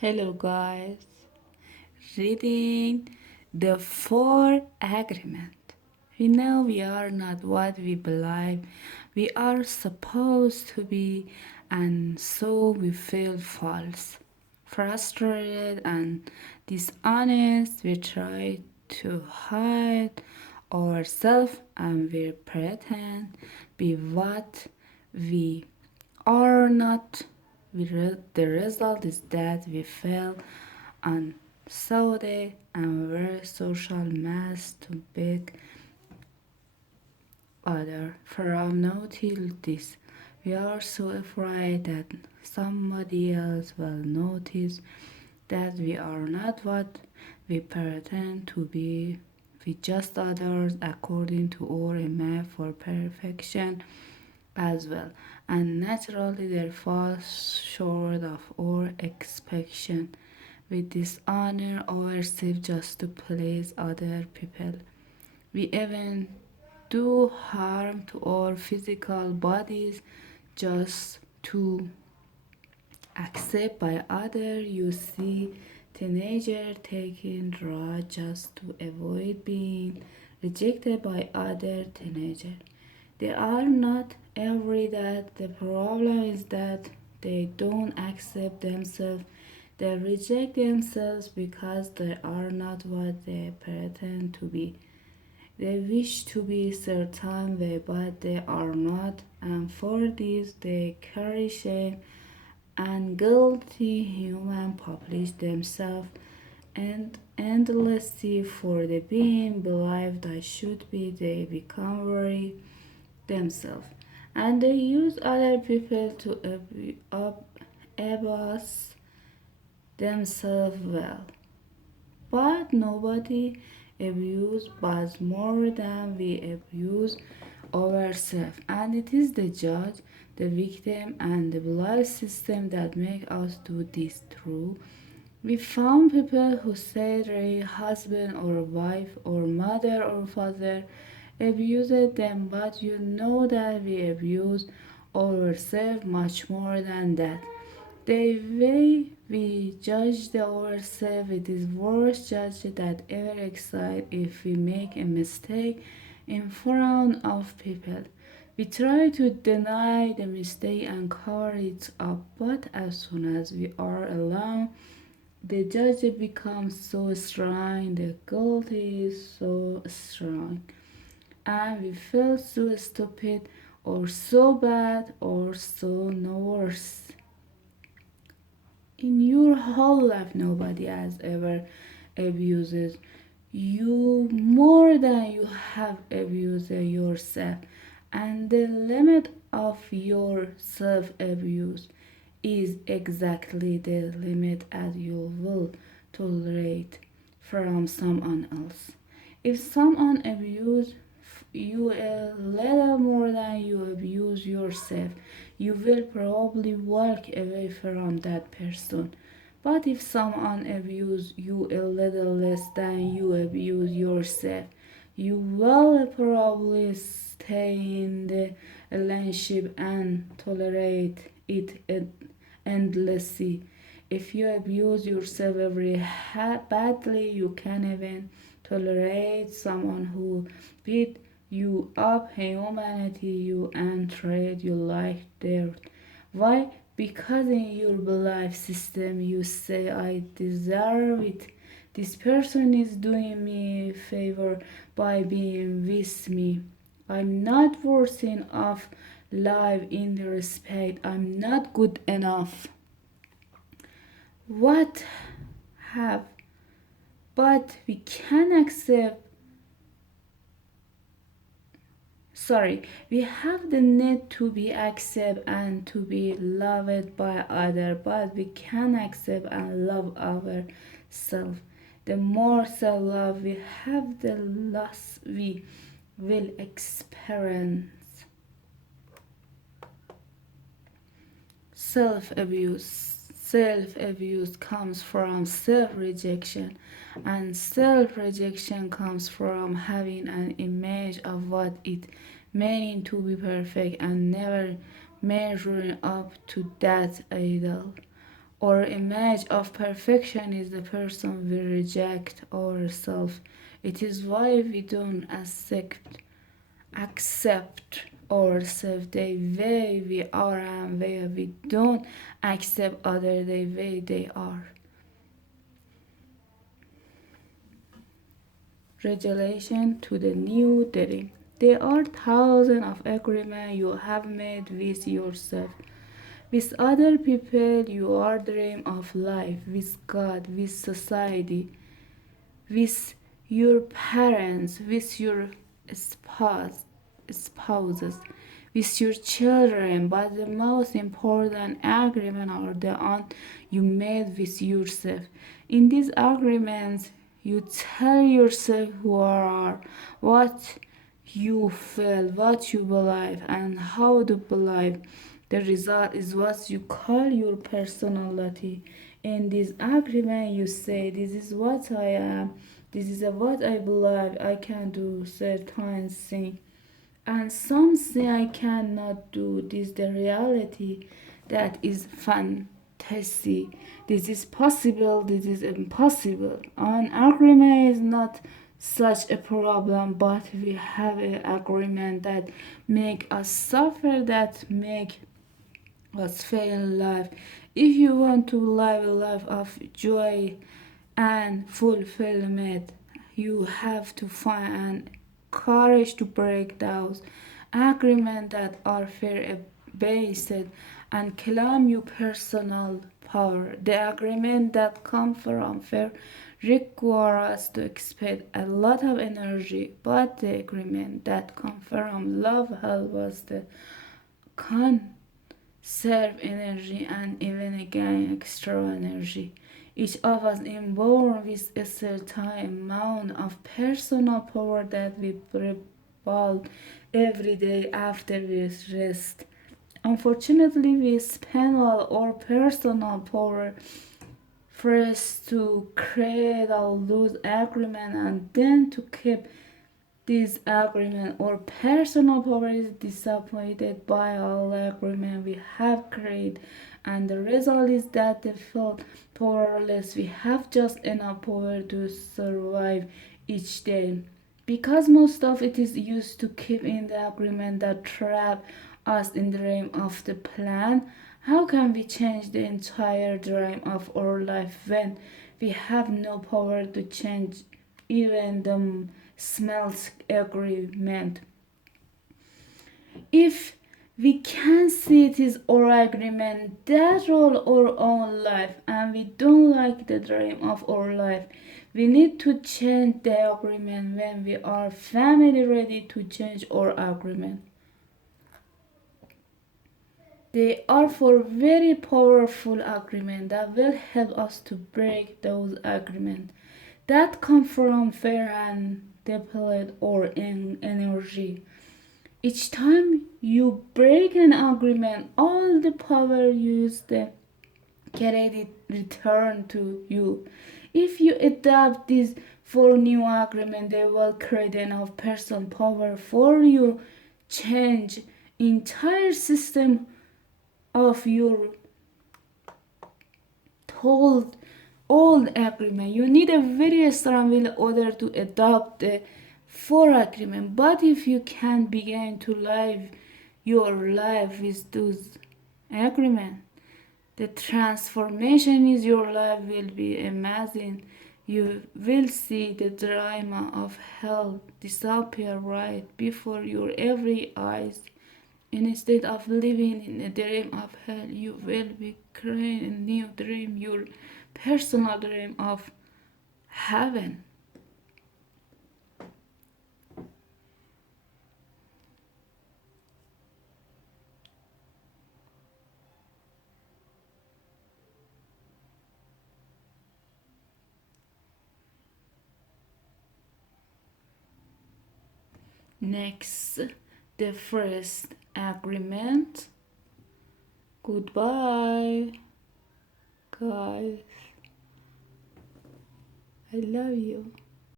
Hello, guys. Reading the Four Agreement. We know we are not what we believe we are supposed to be, and so we feel false, frustrated, and dishonest. We try to hide ourselves and we pretend be what we are not. The result is that we fail and Saudi and wear social masks to beg other from notice this. We are so afraid that somebody else will notice that we are not what we pretend to be. We just others according to our image for perfection as well, and naturally they fall short of our expectation. We dishonor ourselves just to please other people. We even do harm to our physical bodies just to accept by others. You see teenager taking drugs just to avoid being rejected by other teenagers. They are not every that. The problem is that they don't accept themselves. They reject themselves because they are not what they pretend to be. They wish to be certain way, but they are not, and for this they carry shame and guilty human publish themselves and endlessly for the being believed I should be. They become very themselves, and they use other people to abuse themselves well. But nobody abuses us more than we abuse ourselves, and it is the judge, the victim, and the belief system that make us do this through. We found people who say their husband or wife or mother or father abused them, but you know that we abuse ourselves much more than that. The way we judge ourselves, it is worst judge that ever exist. If we make a mistake in front of people, we try to deny the mistake and cover it up, but as soon as we are alone, the judge becomes so strong, the guilt is so strong, and we feel so stupid or so bad or so no worse. In your whole life, nobody has ever abused you more than you have abused yourself, and the limit of your self abuse is exactly the limit as you will tolerate from someone else. If someone abuses you a little more than you abuse yourself, you will probably walk away from that person. But if someone abuses you a little less than you abuse yourself, you will probably stay in the relationship and tolerate it endlessly. If you abuse yourself very badly, you can even tolerate someone who beat you up, humanity you, and treat you like dirt. Why? Because in your belief system you say, I deserve it. This person is doing me a favor by being with me. I'm not worthy of life in the respect. I'm not good enough. What have? But we can accept, we have the need to be accepted and to be loved by other, but we can accept and love ourselves. The more self-love we have, the less we will experience self-abuse. Self-abuse comes from self-rejection, and self-rejection comes from having an image of what it meaning to be perfect and never measuring up to that ideal. Our image of perfection is the person we reject ourselves. It is why we don't accept ourselves the way we are, and why we don't accept others the way they are. Resolution to the new dream. There are thousands of agreements you have made with yourself, with other people, your dream of life, with God, with society, with your parents, with your spouses, with your children. But the most important agreement are the one you made with yourself. In these agreements, you tell yourself who you are, what you feel, what you believe, and how to believe. The result is what you call your personality. In this agreement, you say, "This is what I am, this is what I believe, I can do certain things, and something I cannot do. This is the reality that is fantasy. This is possible, this is impossible." An agreement is not such a problem, but we have an agreement that make us suffer, that make us fail in life. If you want to live a life of joy and fulfillment, you have to find courage to break those agreements that are fair based and claim your personal power. The agreement that come from fear require us to expend a lot of energy, but the agreement that come from love help us to conserve energy and even gain extra energy. Each of us is born with a certain amount of personal power that we build every day after we rest. Unfortunately, we spend all our personal power first to create a loose agreement and then to keep this agreement. Or personal power is disappointed by all agreement we have created, and the result is that they feel powerless. We have just enough power to survive each day, because most of it is used to keep in the agreement that trap us in the realm of the plan. How can we change the entire dream of our life when we have no power to change even the smallest agreement? If we can see it is our agreement that rule our own life, and we don't like the dream of our life, we need to change the agreement when we are finally ready to change our agreement. They are for very powerful agreement that will help us to break those agreements that come from fear and deplete or in energy. Each time you break an agreement, all the power used the credit return to you. If you adopt these four new agreements, they will create enough person power for you change entire system of your whole old agreement. You need a very strong will in order to adopt the four agreement. But if you can begin to live your life with those agreement, the transformation in your life will be amazing. You will see the drama of hell disappear right before your every eyes. Instead of living in a dream of hell, you will be creating a new dream, your personal dream of heaven. Next, the first agreement. Goodbye, guys. I love you.